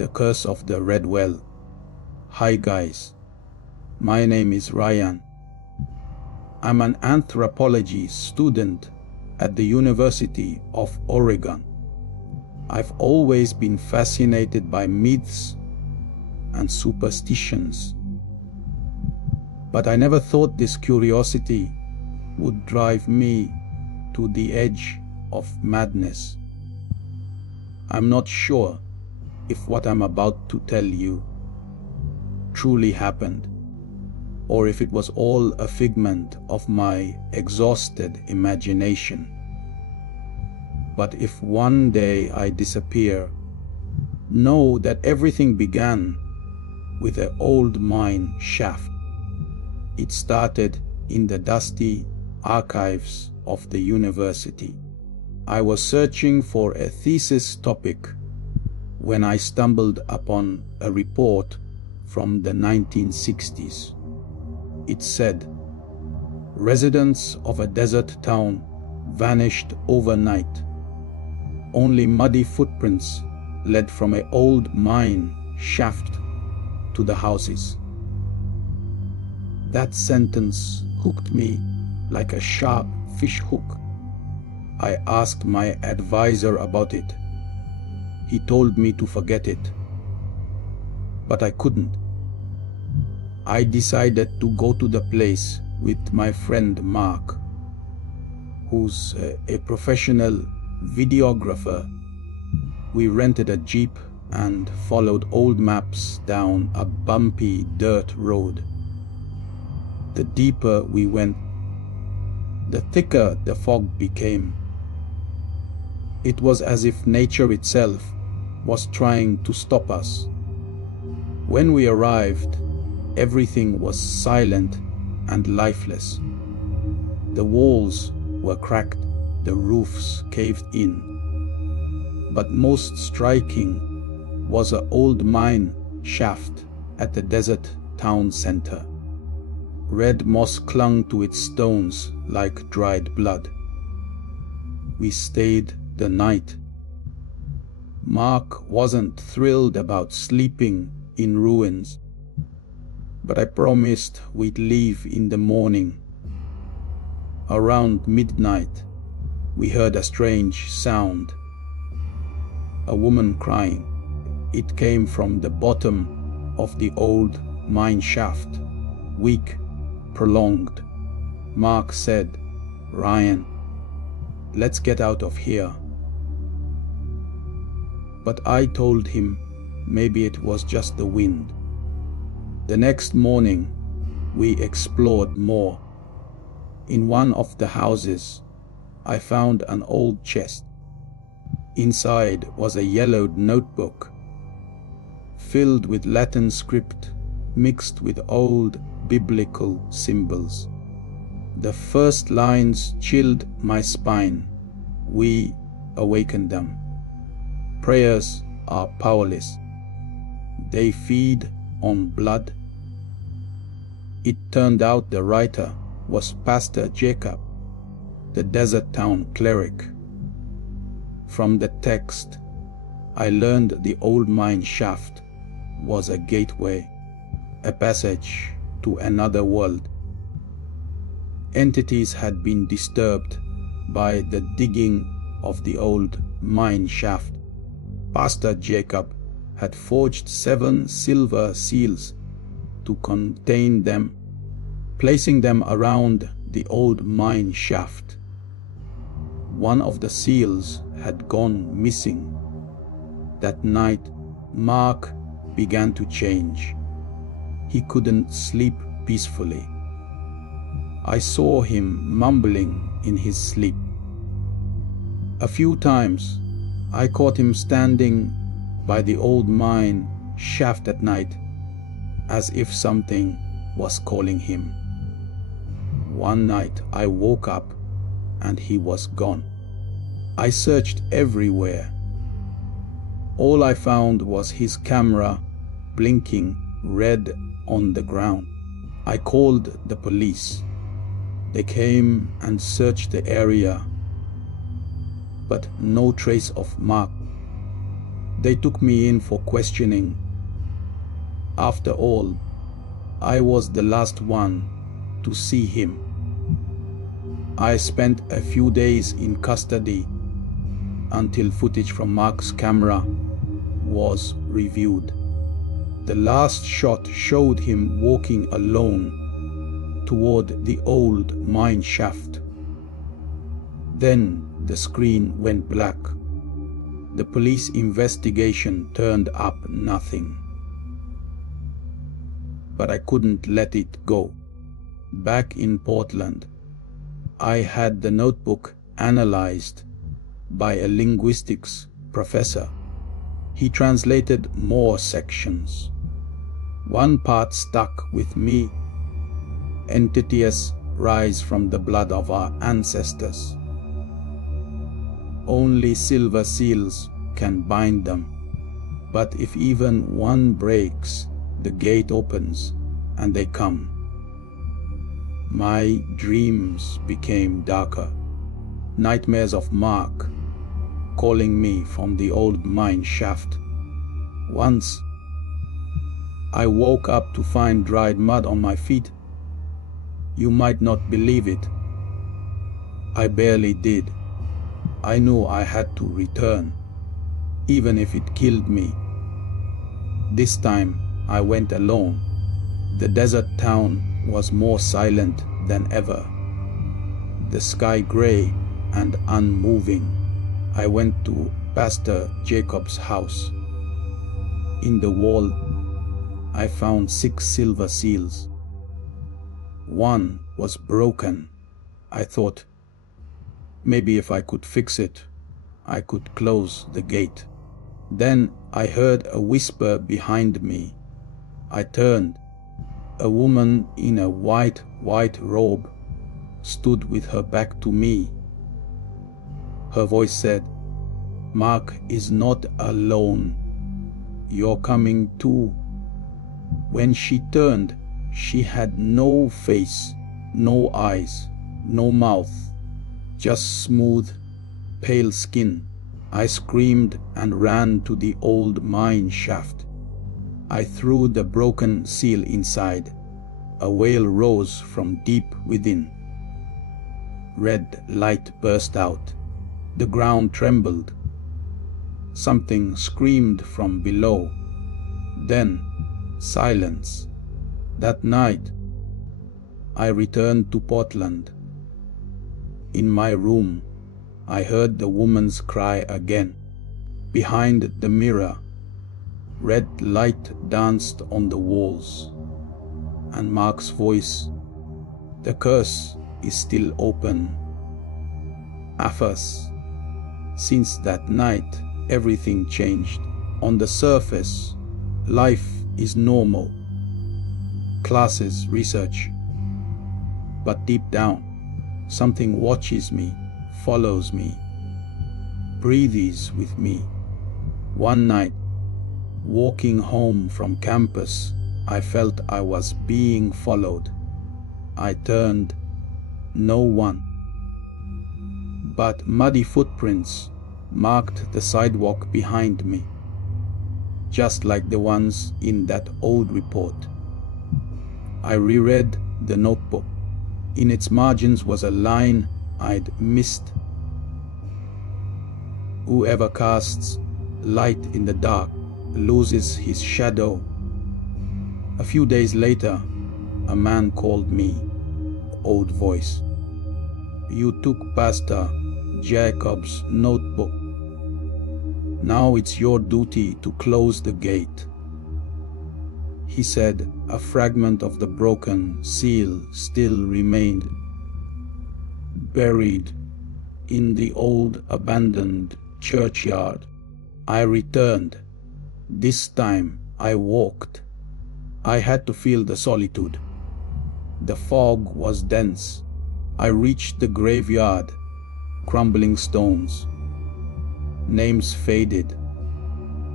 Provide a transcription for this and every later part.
The Curse of the Red Well. Hi guys, my name is Ryan. I'm an anthropology student at the University of Oregon. I've always been fascinated by myths and superstitions, but I never thought this curiosity would drive me to the edge of madness. I'm not sure if what I'm about to tell you truly happened, or if it was all a figment of my exhausted imagination. But if one day I disappear, know that everything began with an old mine shaft. It started in the dusty archives of the university. I was searching for a thesis topic when I stumbled upon a report from the 1960s. It said, residents of a desert town vanished overnight. Only muddy footprints led from an old mine shaft to the houses. That sentence hooked me like a sharp fish hook. I asked my advisor about it. He told me to forget it, but I couldn't. I decided to go to the place with my friend Mark, who's a professional videographer. We rented a Jeep and followed old maps down a bumpy dirt road. The deeper we went, the thicker the fog became. It was as if nature itself was trying to stop us. When we arrived, everything was silent and lifeless. The walls were cracked, the roofs caved in. But most striking was an old mine shaft at the desert town center. Red moss clung to its stones like dried blood. We stayed the night. Mark wasn't thrilled about sleeping in ruins, but I promised we'd leave in the morning. Around midnight, we heard a strange sound. A woman crying. It came from the bottom of the old mine shaft, weak, prolonged. Mark said, "Ryan, let's get out of here." But I told him maybe it was just the wind. The next morning, we explored more. In one of the houses, I found an old chest. Inside was a yellowed notebook, filled with Latin script mixed with old biblical symbols. The first lines chilled my spine. We awakened them. Prayers are powerless. They feed on blood. It turned out the writer was Pastor Jacob, the desert town cleric. From the text, I learned the old mine shaft was a gateway, a passage to another world. Entities had been disturbed by the digging of the old mine shaft. Pastor Jacob had forged 7 silver seals to contain them, placing them around the old mine shaft. One of the seals had gone missing. That night, Mark began to change. He couldn't sleep peacefully. I saw him mumbling in his sleep. A few times, I caught him standing by the old mine shaft at night, as if something was calling him. One night I woke up and he was gone. I searched everywhere. All I found was his camera blinking red on the ground. I called the police. They came and searched the area, but no trace of Mark. They took me in for questioning. After all, I was the last one to see him. I spent a few days in custody until footage from Mark's camera was reviewed. The last shot showed him walking alone toward the old mine shaft. Then the screen went black. The police investigation turned up nothing. But I couldn't let it go. Back in Portland, I had the notebook analyzed by a linguistics professor. He translated more sections. One part stuck with me. Entities rise from the blood of our ancestors. Only silver seals can bind them. But if even one breaks, the gate opens and they come. My dreams became darker. Nightmares of Mark calling me from the old mine shaft. Once, I woke up to find dried mud on my feet. You might not believe it. I barely did. I knew I had to return, even if it killed me. This time, I went alone. The desert town was more silent than ever. The sky gray and unmoving. I went to Pastor Jacob's house. In the wall, I found 6 silver seals. One was broken. I thought, maybe if I could fix it, I could close the gate. Then I heard a whisper behind me. I turned. A woman in a white robe stood with her back to me. Her voice said, "Mark is not alone. You're coming too." When she turned, she had no face, no eyes, no mouth, just smooth, pale skin. I screamed and ran to the old mine shaft. I threw the broken seal inside. A wail rose from deep within. Red light burst out. The ground trembled. Something screamed from below. Then, silence. That night, I returned to Portland. In my room, I heard the woman's cry again. Behind the mirror, red light danced on the walls. And Mark's voice, "The curse is still open." Aphas. Since that night, everything changed. On the surface, life is normal. Classes, research. But deep down, something watches me, follows me, breathes with me. One night, walking home from campus, I felt I was being followed. I turned. No one. But muddy footprints marked the sidewalk behind me, just like the ones in that old report. I reread the notebook. In its margins was a line I'd missed. "Whoever casts light in the dark loses his shadow." A few days later, a man called me. Old voice. "You took Pastor Jacob's notebook. Now it's your duty to close the gate." He said a fragment of the broken seal still remained, buried in the old abandoned churchyard. I returned. This time I walked. I had to feel the solitude. The fog was dense. I reached the graveyard. Crumbling stones. Names faded.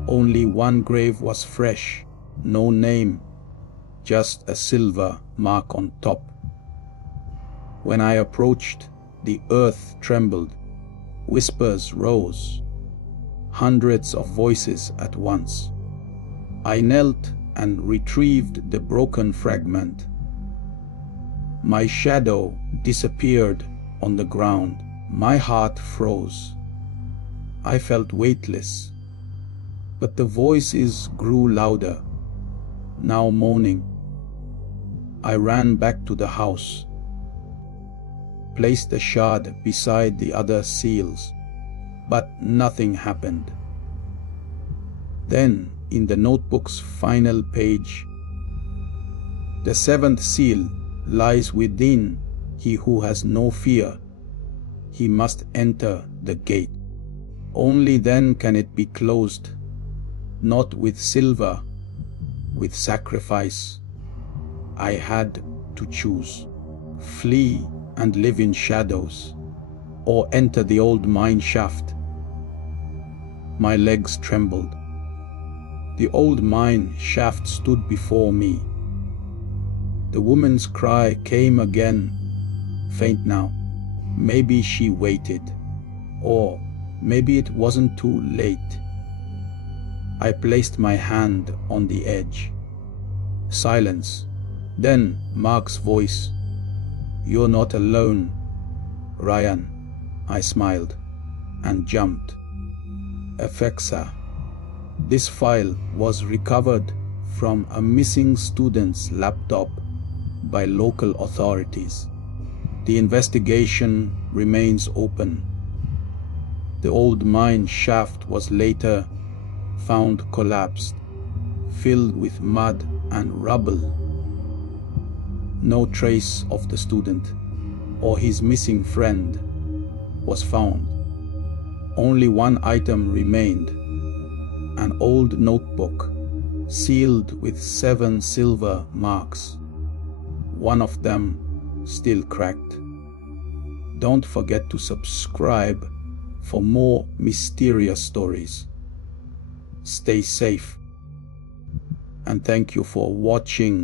Only one grave was fresh. No name. Just a silver mark on top. When I approached, the earth trembled. Whispers rose. hundreds of voices at once. I knelt and retrieved the broken fragment. My shadow disappeared on the ground. My heart froze. I felt weightless, but the voices grew louder, now moaning. I ran back to the house, placed the shard beside the other seals, but nothing happened. Then, in the notebook's final page, the seventh seal lies within he who has no fear. He must enter the gate. Only then can it be closed, not with silver, with sacrifice. I had to choose: flee and live in shadows, or enter the old mine shaft. My legs trembled. The old mine shaft stood before me. The woman's cry came again, faint now. Maybe she waited, or maybe it wasn't too late. I placed my hand on the edge. Silence. Then Mark's voice. "You're not alone, Ryan." I smiled and jumped. Afexa. This file was recovered from a missing student's laptop by local authorities. The investigation remains open. The old mine shaft was later found collapsed, filled with mud and rubble. No trace of the student or his missing friend was found. Only one item remained: an old notebook sealed with 7 silver marks, one of them still cracked. Don't forget to subscribe for more mysterious stories. Stay safe, and thank you for watching